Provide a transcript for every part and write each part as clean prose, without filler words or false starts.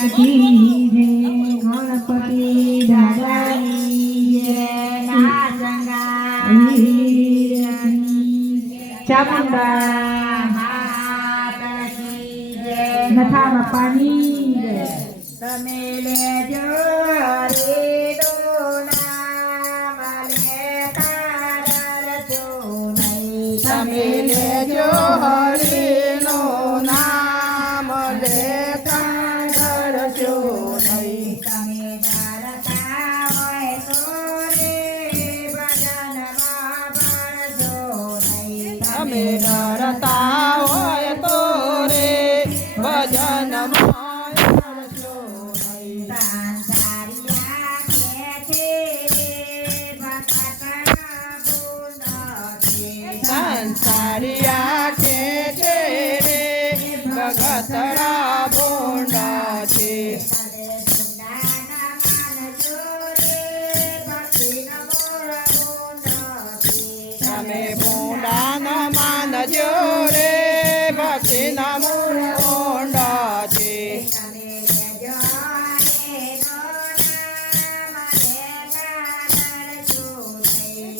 કી જય ગણપતિ દાદાની જય નાગંગા ચામુંડા માતા કી જય નથા બાપાની જય તમે લેજો રે તમે લેજો હરિનું નામ લેતા ડરશો નહીં. તમે ડરતા હોય તો રે ભજનમાં ભળજો નહીં. તમે ડરતા હોય તો રે ભજનમાં ડરશો નહીં. સાંસારિયા કે છે ભક્તના ગુણ છે. સંસારિયા કે છે રે ભગતડા ભોંડા છે. તમે ભોંડાના માનજો રે ભક્તિના મૂળ ભોંડા છે.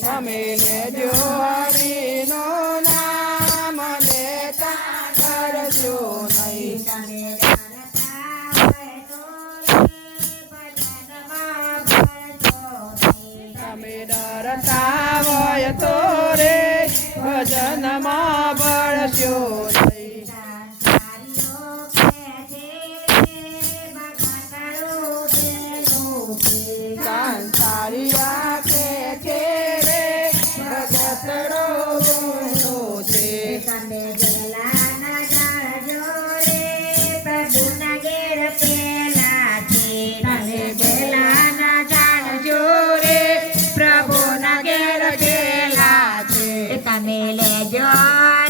તમે લેજો હરિનું નામ લેતા ડરશો નહીં. તમે ડરતા હોય તો રે ભજનમાં ભળશો નહીં. સંસારિયા કે છે રે ભગતડો ભોંડો છે. તમે ગેલાના જાણજો રે પ્રભુના ઘેર પેલા છે. તમે ગેલાના જાણજો રે પ્રભુના ઘેર પેલા છે. તમે લેજો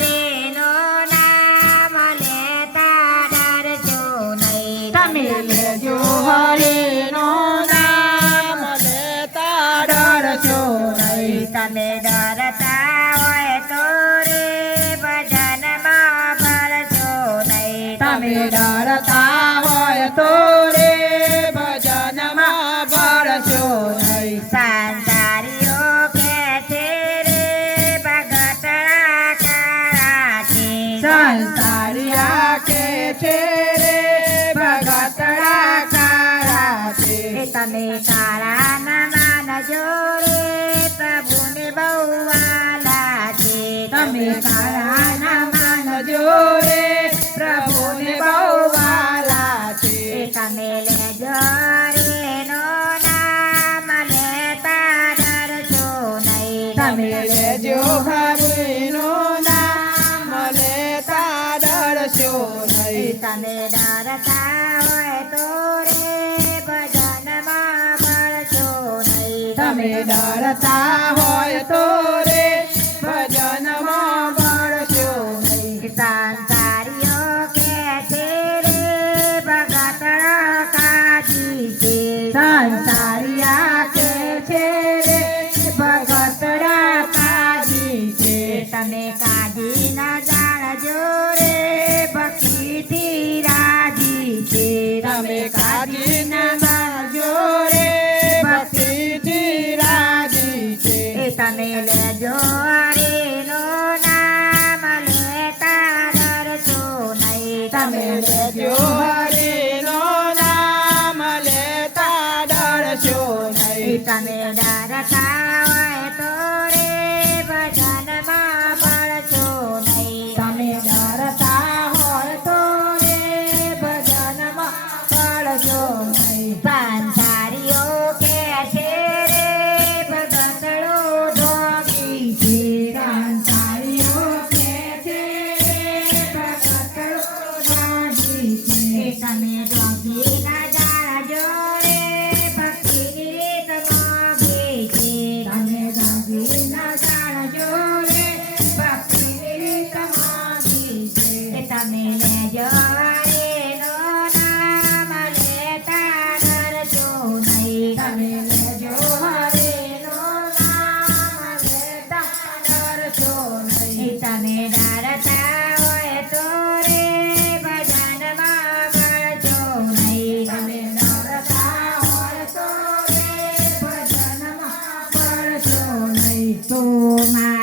રે નો નામ લેતા ડરજો નહીં. તમે લેજો હરિનું નામ લેતા ડરશો નહીં. તમે ડરતા હોય તો રે ભજનમાં ભળશો નહીં. તમે ડરતા હોય તો રે ભજનમાં ભળશો નહીં. સંસારીઓ કે છે રે ભગતડા કાળા છે. સંસારિયા કે છે રે ભગતડા કાળા છે. તમે કાળા ના માનજો રે પ્રભુને બહુ વાલા છે. તમે કાળા ના માનજો રે પ્રભુને બહુ વાલા છે. તમે લેજો રે નો નામ લેતા ડરજો નહીં. તમે લેજો હરિનું નામ લેતા ડરશો નહીં. તમે ડરતા હોય તો રે ભજનમાં ભળશો નહીં. તમે ડરતા હોય તો રે ભજનમાં ભળશો નહીં. સંસારીઓ કે છે રે ભગતડા કાજી છે. સંસારિયા કે છે રે ભગતડા કાજી છે. તમે કાજી ના જાણજો રે ભક્તિથી રાજી છે. તમે કાજી ના જાણજો રે ભક્તિથી રાજી છે. તમે લેજો હરિનો નામ લેતા ડરશો નહીં. તમે લેજો હરિનું નામ લેતા ડરશો નહીં. તમે ડરતા હોય તો રે ભજનમાં ભળશો નહીં. તમે ડરતા હોય તો રે ભજનમાં ભળશો નહીં. સંસારીઓ કે છે રે ભગતડો ઢોંગી છે. સંસારીઓ કે છે રે ભગતડો ઢોંગી છે. તમે ઢોંગી ના જાણજો રે ભક્તિની રીત મોંઘી છે. તમે ઢોંગી ના જાણજો રે ભક્તિની રીત મોંઘી છે. તમે લેજો હરિનો નામ લેતા ડરશો નહીં. તમે લેજો હરિનું નામ લેતા ડરશો નહીં. તમે ડરતા હોય તો રે ભજનમાં ભળશો નહીં. તો મારા